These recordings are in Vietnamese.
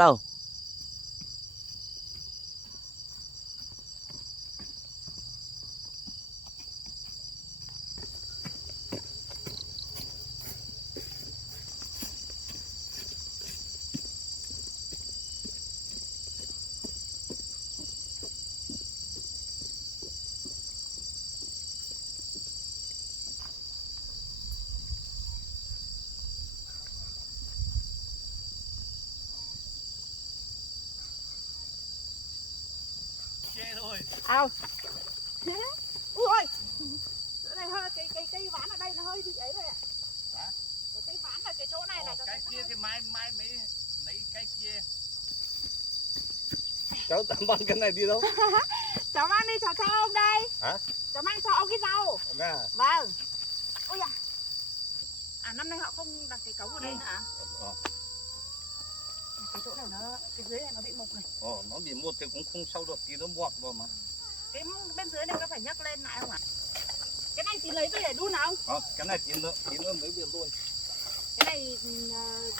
đầu. Ao. Ui ơi. Chỗ này hơi cây ván ở đây nó hơi bị ấy rồi ạ. Hả? Cây ván là cái chỗ này này. Cái kia thì mai mới lấy cái kia. Cháu tạm mang cái này đi đâu? Cháu mang đi cho ông đây. Hả? Cháu mang cho ông cái rau. À. Vâng. Ôi à. À năm nay họ không đặt cái cống ở đây nữa à? Cái chỗ này cái dưới này nó bị mục này. Nó bị mục thì cũng không sao được, tí nó bọt vào mà. Cái bên dưới này có phải nhấc lên lại không ạ? Cái này thì lấy về để đun nào? Cái này tí nữa mới về luôn. Cái này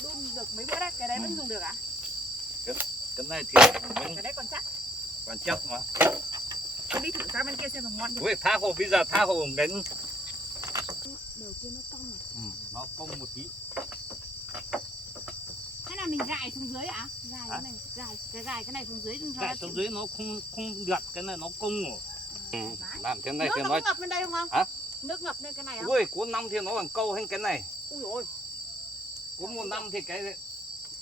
đun được mấy bữa đấy, cái đấy vẫn dùng được à? Cái này thì cái đấy còn chắc mà. Con đi thử sang bên kia xem mà ngon chưa? Ui, bây giờ tha hồ đánh. Đầu kia nó cong này. Nó cong một tí. Thế là mình gài xuống dưới ạ? Gài cái này, gài cái này xuống dưới. Gài xuống dưới nó không gặt, cái này nó cong rồi. Làm thế này nước thì nó nói. ngập lên đây không? Hả? Nước ngập lên cái này không? Ui, có năm thì nó còn câu hơn cái này. Ui ôi. Có một năm thì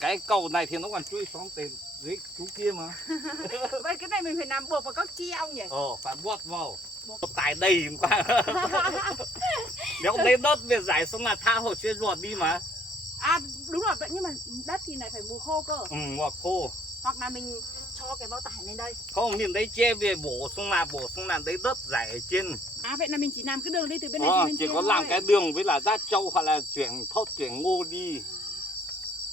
cái cầu này thì nó còn chui xuống từ dưới chú kia mà. Vậy cái này mình phải làm buộc vào các chi ong nhỉ? Phải buộc vào. Tại đây quá. Nếu lấy đất về giải xong là tha hồ chưa ruột đi mà. À đúng rồi, vậy nhưng mà đất thì lại phải mùa khô cơ. Mùa khô. Hoặc là mình cho cái bao tải lên đây. Không, mình đấy che về bổ xong là đấy đất giải ở trên. À vậy là mình chỉ làm cái đường đi từ bên này sang bên chỉ kia có thôi. làm cái đường với là rát trâu hoặc là chuyển ngô đi.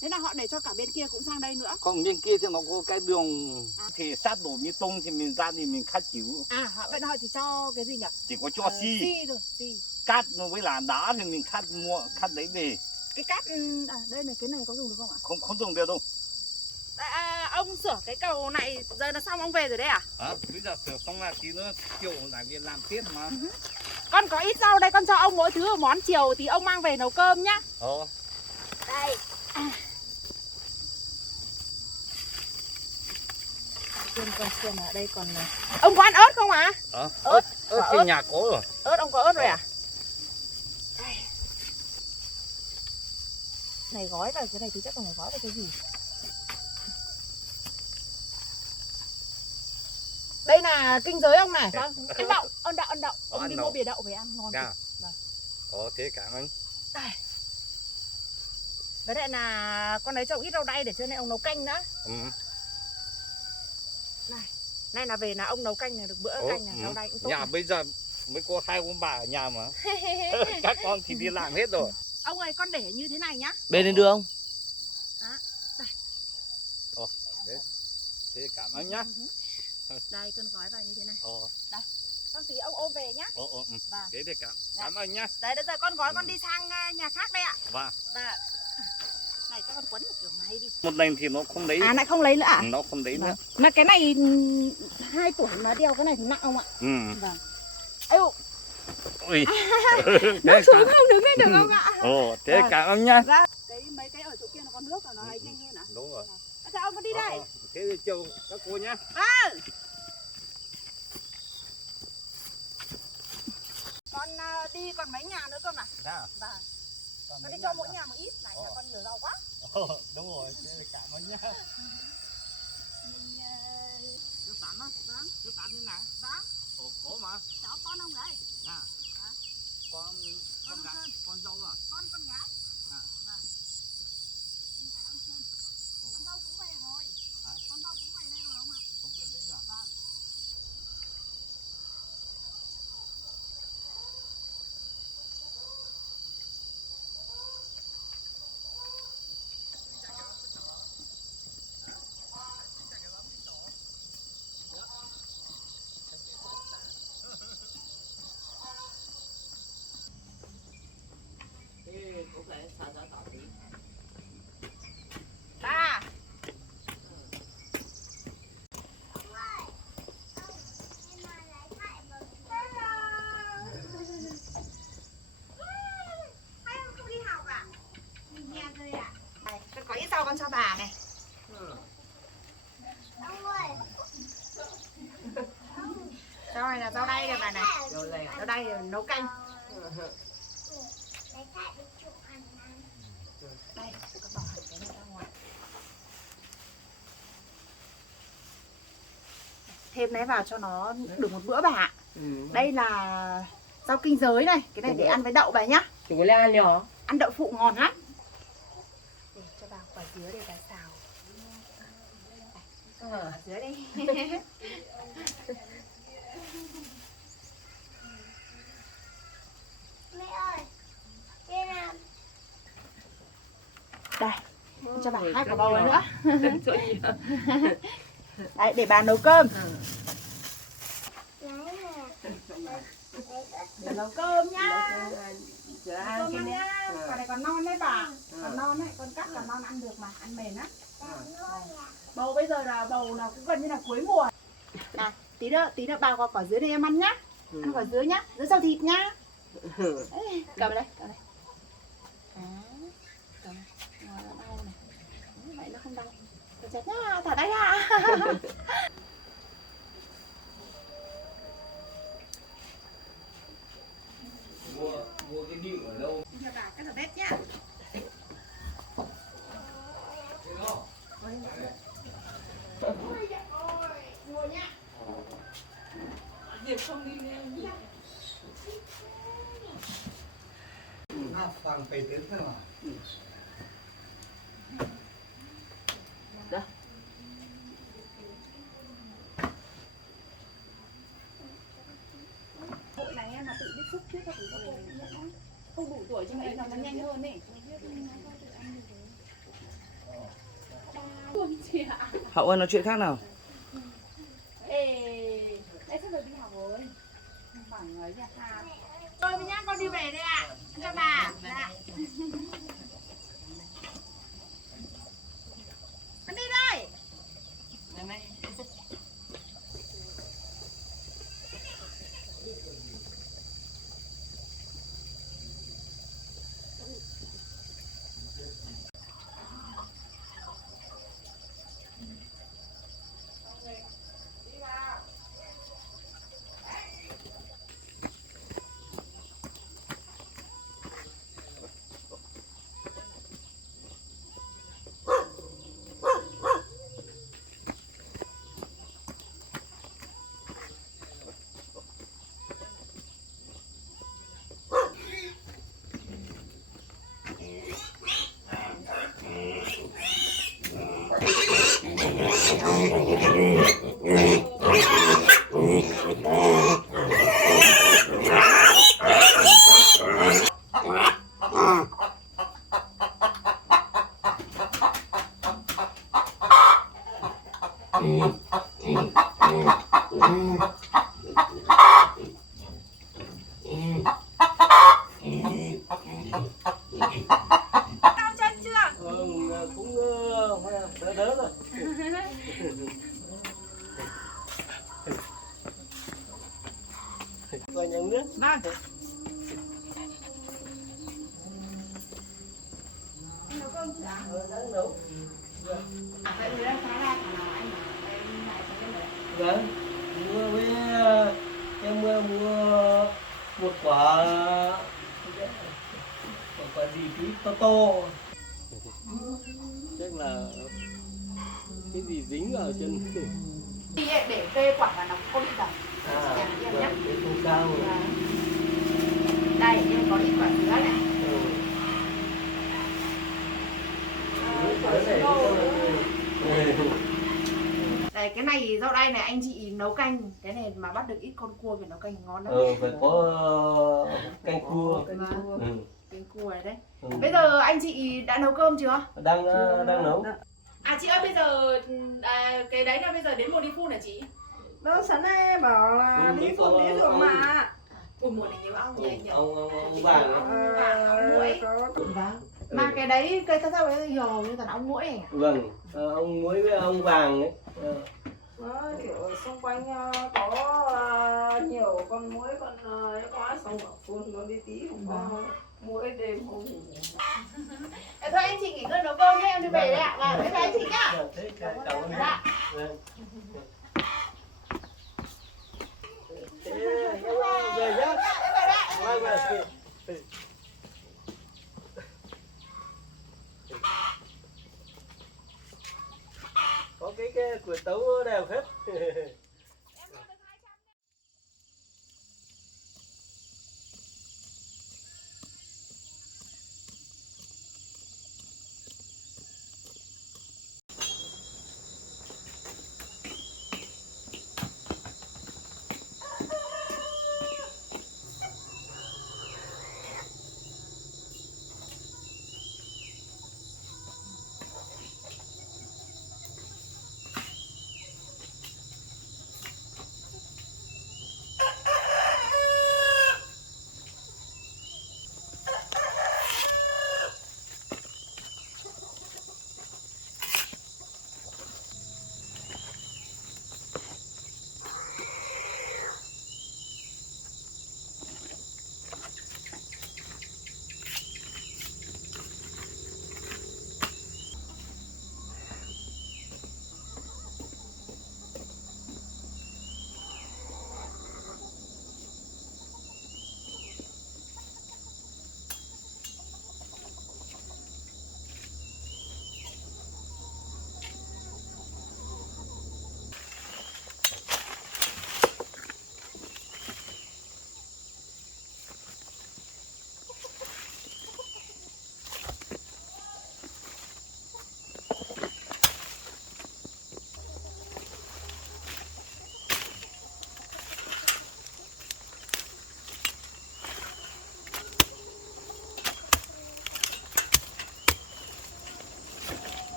Thế là họ để cho cả bên kia cũng sang đây nữa. Không, bên kia thì nó có cái đường thì sát đổ bê tông thì mình ra thì mình khát chịu. À vậy họ chỉ cho cái gì nhỉ? Chỉ có cho xi thôi, xi. Cát với là đá thì mình khát đấy về. Cái cát đây này, cái này có dùng được không ạ? Không dùng được đâu. Ông sửa cái cầu này giờ là xong ông về rồi đấy à? Bây giờ sửa xong là tí nữa chiều lại về làm tiếp mà. Con có ít rau đây, con cho ông mỗi thứ một món, chiều thì ông mang về nấu cơm nhá. Đây. Xem ở đây còn này. Ông có ăn ớt không ạ? Ớt trên nhà có rồi. Ớt ông có ớt rồi à? Đây. Này gói vào cái này thì chắc còn phải gói vào cái gì? Đây là kinh giới ông này. Vâng. Ăn đậu. Ông đi mua bìa đậu về ăn ngon. Vâng. Thế cảm ơn. Đây. Với lại là con lấy cho ông ít rau đay để cho nên ông nấu canh nữa. Này là về là ông nấu canh này được bữa canh này, rau đay cũng tốt. Nhà bây giờ mới có 2 ông bà ở nhà mà. Các con thì đi làm hết rồi. Ông ơi, con để như thế này nhá. Bên lên đưa ông. Đây. Thế cảm ơn nhá. Đây, con gói vào như thế này. Đây. Con tí ông ôm về nhá. Vâng. Thế thì cảm ơn nhá. Đấy, bây giờ con gói con đi sang nhà khác đây ạ. Vâng. Này cho con quấn một kiểu này đi. Một lần thì nó không lấy. Lại không lấy nữa à? Nó không lấy nữa. Mà cái này 2 tuổi mà đeo cái này thì nặng không ạ? Vâng. Êu. Ui. Nước xuống không đứng lên được không ạ? Thế cảm ơn nhá. Mấy cái ở chỗ kia nó có nước rồi nó ấy nhanh hơn à? Đúng rồi. Sao ông có đi đây? Thế thì chiều các cô nhá. Con đi còn mấy nhà nữa cơ mà. Vâng. Con đi cho mỗi nhà một ít, này là con nhiều rau quá. Đúng rồi, thế cảm ơn nhá. Mình Chú Tán á? Vâng. Chú Tán như nào? Vâng. Có mà. Cháu con ông đấy. Con gái, con dâu à? Con gái. À. Vâng. Con gái ông Sơn. Con dâu cũng về rồi. Con dâu cũng về đây rồi ông ạ. Cũng về đây rồi. Vâng. Ba. nay nấu canh. Đây, tôi có bỏ hẳn cái này ra ngoài. Thêm này vào cho nó được một bữa bà ạ. Đây là rau kinh giới này, cái này để ăn với đậu bà nhá. Chúng có ăn nhỏ. Ăn đậu phụ ngon lắm. Để cho vào quả dứa để bà xào. Quả dứa đây. Mẹ ơi, đây là Đây, cho bà 2 quả bầu nữa. Đấy, để bà nấu cơm. lái nè. Để nấu cơm nhá. Chờ Nấu ăn cơm cái ăn này. nhá. Quả này còn non đấy bà. Còn non đấy, con cắt còn non ăn được mà, ăn mềm á. Bầu bây giờ là bầu là cũng gần như là cuối mùa. Này, tí nữa bao quả dứa để em ăn nhá. Ăn quả dứa nhá, dứa rau thịt nhá. Ê, cầm đây, cầm đây. Đó, cầm này. Ngoài nó đau này. Vậy nó không đau. Tôi chết nhá, thả tay ra. Mua cái điệu ở đâu? Cho bà cắt ở bếp nhá. Ôi dạ ôi, mua nhá. Diệp không đi lên. Phần tùy tiếng thôi mà. Hội này em mà tự biết xúc trước các thứ không đủ tuổi cho mẹ nó nhanh hơn ấy. Hậu ơi, nói chuyện khác nào. Ê, đây sắp được đi học rồi. Khoảng ấy nha. Tôi nhá, con đi về đây ạ. Cho bà. Dạ. Con đi đây. Đau chân chưa? Cũng đỡ đỡ rồi. Coi nhầm nước. Vâng. Nấu cơm chưa ạ? Đang nấu. Vậy thì đang phá ra thằng nào anh bảo em lại cho em đấy. Vâng. Mua với em mua một quả gì tí to to. Chắc là cái gì dính vào chân. Đi ấy, để kê quả và nó không bị dập. Em nhé. Không sao rồi. Đây, em có ít quả dứa này. Đây, cái này rau đay này anh chị nấu canh. Cái này mà bắt được ít con cua thì nấu canh ngon lắm. Phải có canh cua. Canh cua này đấy. Bây giờ anh chị đã nấu cơm chưa? Đang nấu. À chị ơi, bây giờ cái đấy là bây giờ đến mùa đi phun hả chị? Đó sáng nay bảo là đi phun đi rồi mà. Ui, mùa này nhiều ong nhỉ nhỉ? Ông vàng ấy. Ong muỗi. Mà cái đấy cây sao đấy nhiều như toàn ong muỗi này. Vâng, ông muối với ông vàng ấy. Đó, kiểu xung quanh có nhiều con muỗi con ấy quá xong bảo phun nó đi tí không có muỗi đêm không ngủ. Thôi anh chị nghỉ ngơi nấu cơm nhé, em đi về đây ạ. Và bye bye anh chị nhá. Thế cảm ơn. Dạ. Vâng. Thế, về nhá. Vâng, vâng. Có cái cửa tấu đều hết.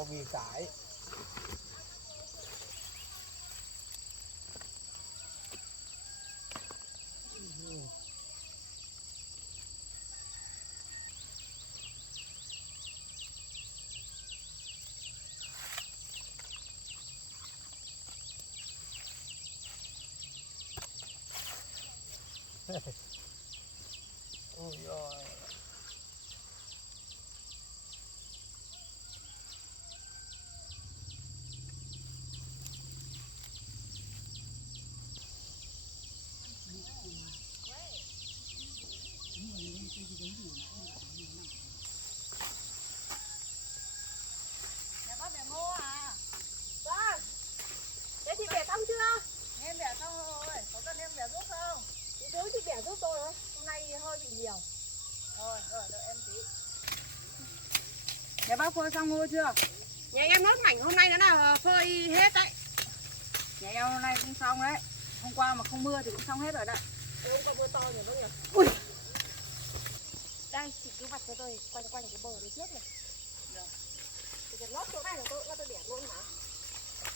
có bị cái. Ôi giời. Mẹ bắt mẹ ngô à? Vâng. Thế chị bẻ xong chưa? Em bẻ xong rồi. Có cần em bẻ giúp không? Chị cứ chị bẻ giúp tôi thôi. Hôm nay hơi bị nhiều. Rồi, đợi em tí. Nhà bác phơi xong ngô chưa? Nhà em nốt mảnh hôm nay nó là phơi hết đấy. Nhà em hôm nay cũng xong đấy. Hôm qua mà không mưa thì cũng xong hết rồi đấy. Hôm qua mưa to nhỉ bác nhỉ? Ui. Đây, chị cứ vặt cho tôi quanh quanh cái bờ đấy trước này. Được. Thì lót chỗ này là tôi bẻ luôn mà.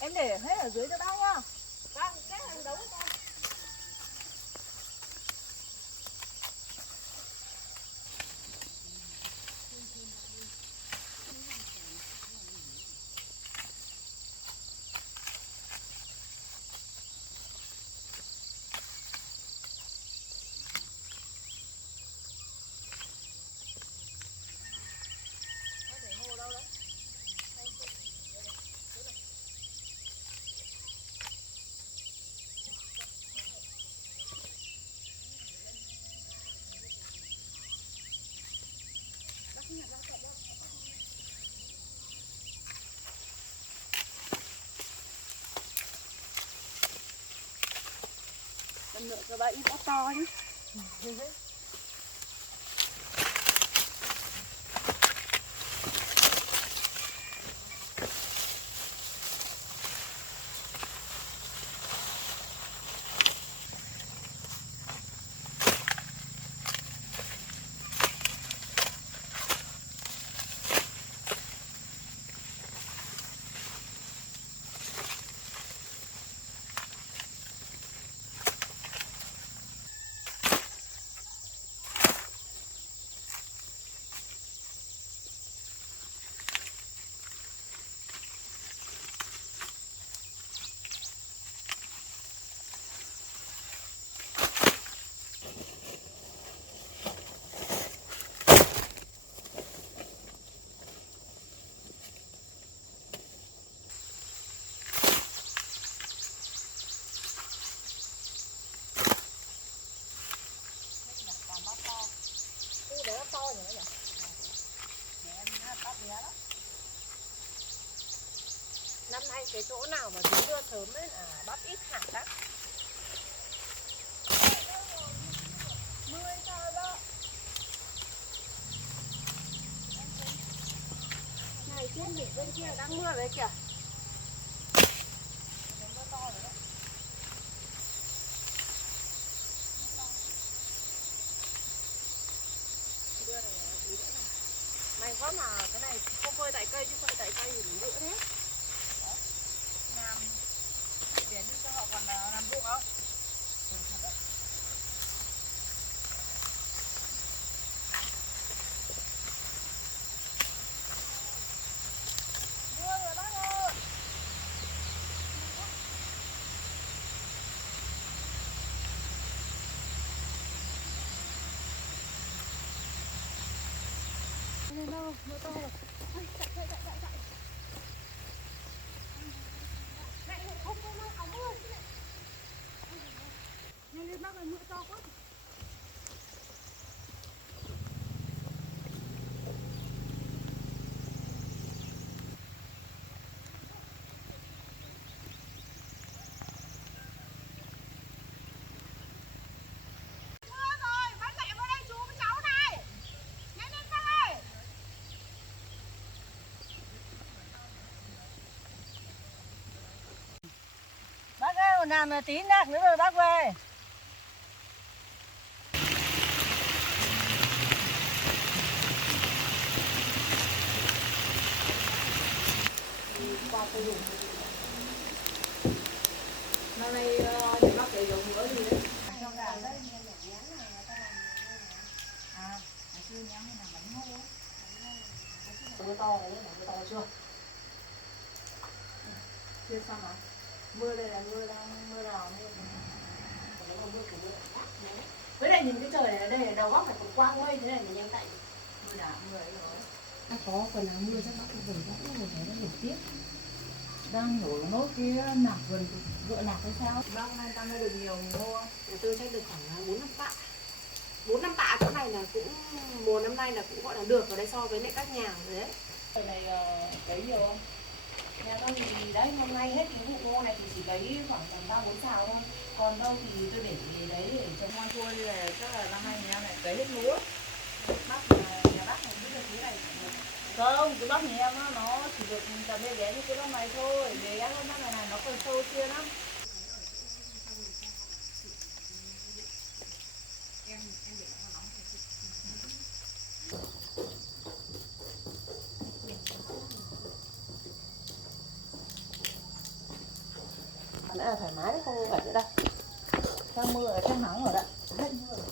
Em để hết ở dưới cho bác nhá. Vâng, cái hàng đấu con. Lần nữa cho bà ít bóc to nhé. Năm nay cái chỗ nào mà dính mưa sớm ấy là bắp ít hạt lắm. Mưa sao đó. Này trên đỉnh bên kia đang mưa đấy kìa. Mưa to rồi đấy. Mưa này tí nữa này. May quá mà cái này không phơi tại cây chứ phơi tại cây thì bữa thế. Làm để đi cho họ còn làm ruộng không? Ừ, thật đấy. Mưa rồi bác ơi. Lên đâu, mưa to rồi. Ôi, chạy. Không có mưa, áo mưa. Nhanh lên bác ơi, mưa to quá. Mưa rồi, bác chạy vào đây chú với cháu này. Nhanh lên bác ơi. Bác ơi, còn làm tí nạc nữa rồi bác về. Năm nay thì bác cái giống nữa gì đấy. Trong đàn đấy. À, ngày xưa nhắm như là bánh ngô ấy. Mưa to đấy, mưa to chưa? Chưa xong hả? Mưa đây là mưa đang mưa rào nên Với lại nhìn cái trời này ở đây là đầu góc phải còn quang mây thế này mình nhanh cạnh. mưa đảo mưa ấy rồi. Nó có phần nào mưa chắc bác cũng vẫn một thấy nó đổ tiếp đang nổi nốt kia nạc vườn vựa nạc hay sao. Bác nay ta mua được nhiều mình mua. Tôi chắc được khoảng 4-5 tạ. 4-5 tạ chỗ này là cũng mùa năm nay là cũng gọi là được ở đây so với lại các nhà rồi đấy. Trời này cấy nhiều không? Nhà tôi thì đấy hôm nay hết cái vụ ngô này thì chỉ cấy khoảng tầm 3-4 xào thôi. Còn đâu thì tôi để đấy để trồng hoa thôi là chắc là năm nay nhà này cấy hết lúa. Bác nhà bác này biết được thế này. Không, cái bác nhà em nó chỉ được tầm bê ghé như cái bác này thôi. Bê ghé hơn bác này nó còn sâu kia lắm. Nãy là thoải mái đấy, không phải nữa đâu. Sang mưa ở sang nắng rồi đấy. Hết mưa rồi.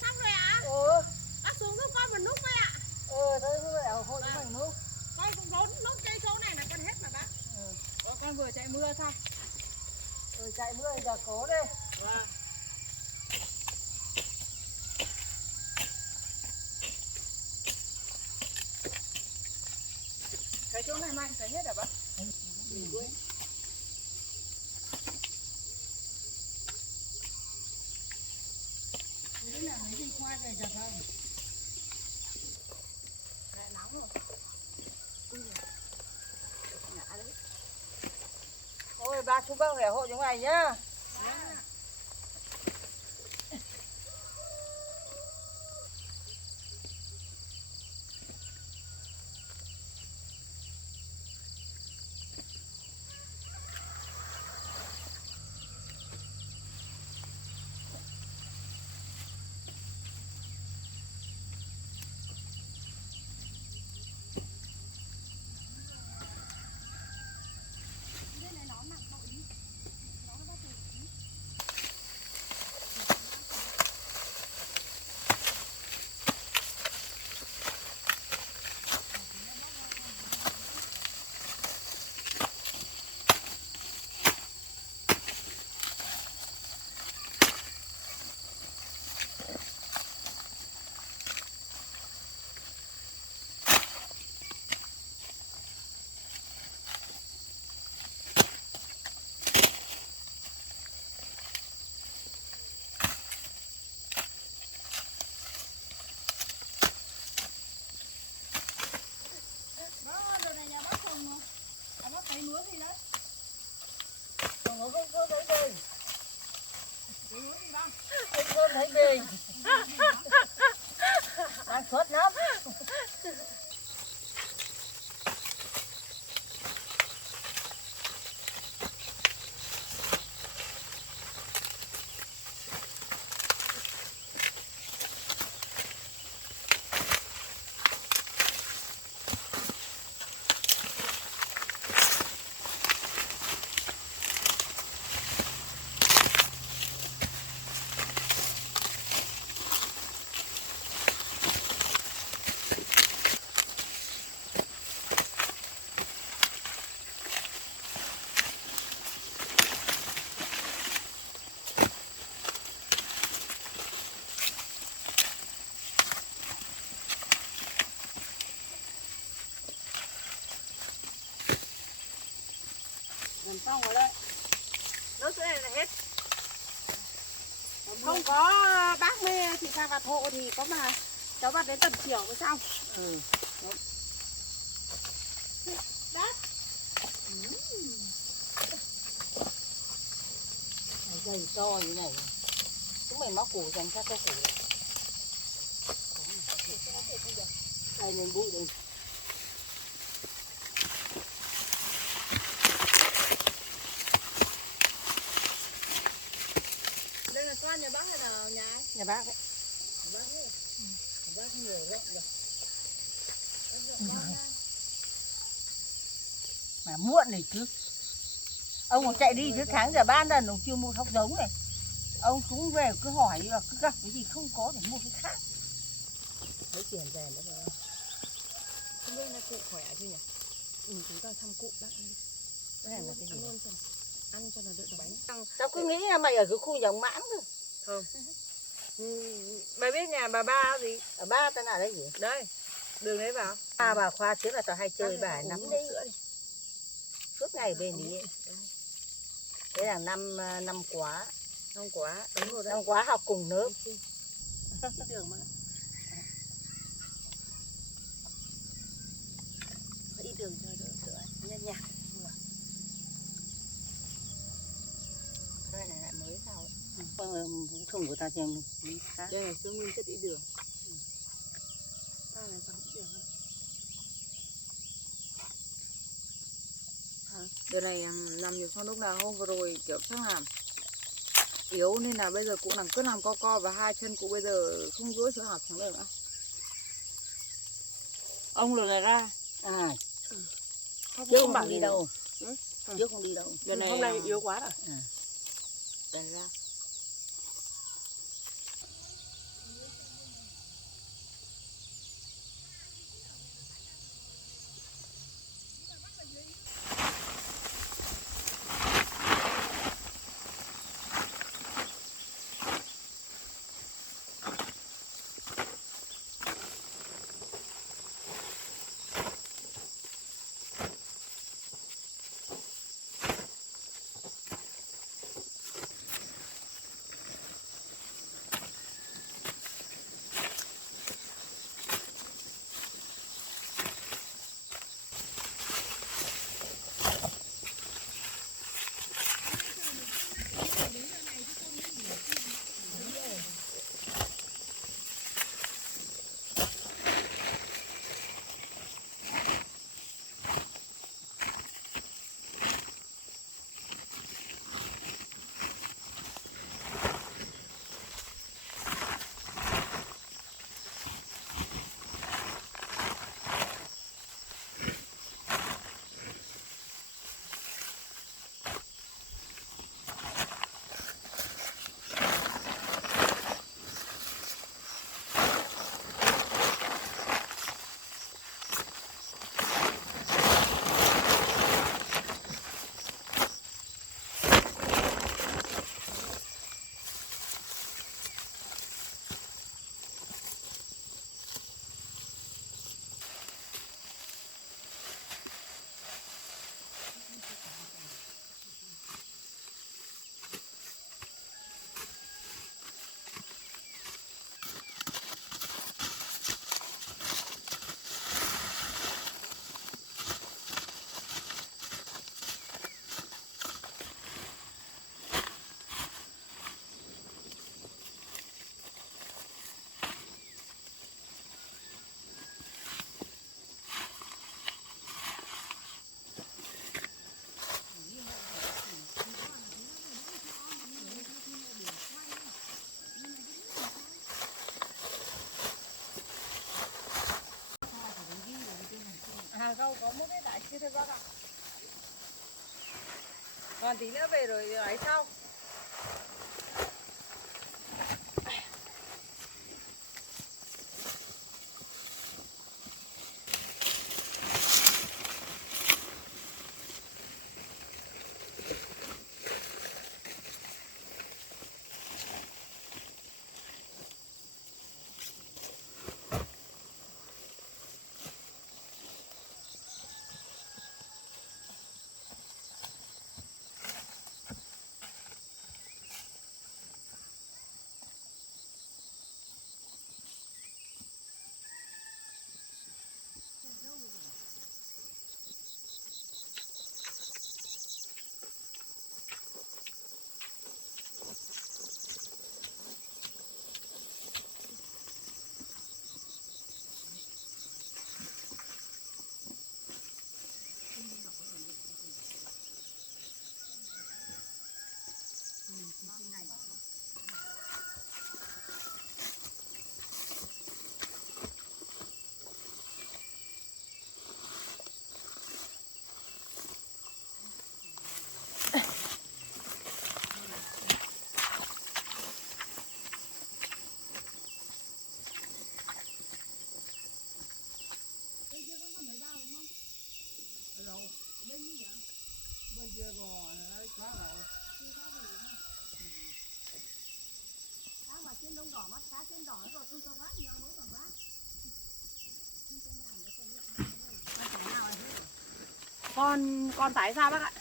Xong rồi ạ? Bác xuống giúp con một nút thôi ạ. Thôi cứ lại hội với mình lúc. Con cũng vốn nút cây chỗ này là con hết mà bác. Con vừa chạy mưa xong. Chạy mưa giờ cố đây. Cái chỗ này mạnh cái hết hả bác? Thế là mấy gì khoai về chặt không? Lại nóng rồi. Ôi ba chú bác để hộ chúng mày nhá. Không thấy bình. Không thấy bình. Đang sốt lắm. Xong rồi đấy. Nước sữa này là hết. Không có bác mê thì ra vào thộ thì có mà cháu bắt đến tầm chiều mới xong. Ừ. Đất. Này dày to như này. Chúng mày móc củ dành các cái củ này. Đây lên bụi đây. Đây là con nhà bác hay là nhà ai? Nhà bác ấy. Nhà bác ấy. Nhà bác nhiều rộng rồi. Mà muộn này chứ. Ông còn chạy đi trước tháng giờ 3 lần ông chưa mua thóc giống này. Ông cũng về cứ hỏi và cứ gặp cái gì không có để mua cái khác. Lấy tiền về nữa rồi. Không biết là cụ khỏe chứ nhỉ? Ừ, chúng ta thăm cụ bác đi. Cái này là cái gì? Ăn cho là đỡ bánh. Tao cứ nghĩ là mày ở cái khu dòng mãn cơ. Không. Bà biết nhà bà ba gì? Ở ba tao nào đấy gì? Đây, đường đấy vào. Ba bà Khoa trước là tao hay chơi bà nắm đấy. Sữa đi. Suốt ngày bên ý. Thế là năm quá. Không quá, đúng rồi đấy. Năm quá học cùng lớp. Đường mà. Đi đường cho đỡ nhạt nhạt. Đây này lại mới sao ấy. Thùng của tao xem khác. Đây là sữa nguyên chất ít đường. Đây là dòng ít đường. Điều này làm nhiều xong lúc nào hôm vừa rồi kiểu chắc làm yếu nên là bây giờ cụ cứ làm co và hai chân cụ bây giờ không duỗi chỗ nào thẳng được nữa. Ông lừa này ra. À, Không, chứ không không bảo đi gì đâu. Ừ. Chứ không đi đâu. Lần này hôm nay yếu quá rồi. Đây ra. Rau có một cái đại kia thôi bác ạ. Còn tí nữa về rồi ấy sau. Cá mà trên đông đỏ mắt cá trên đỏ rồi không cho vác nhiều mới còn vác. Con tái sao bác ạ?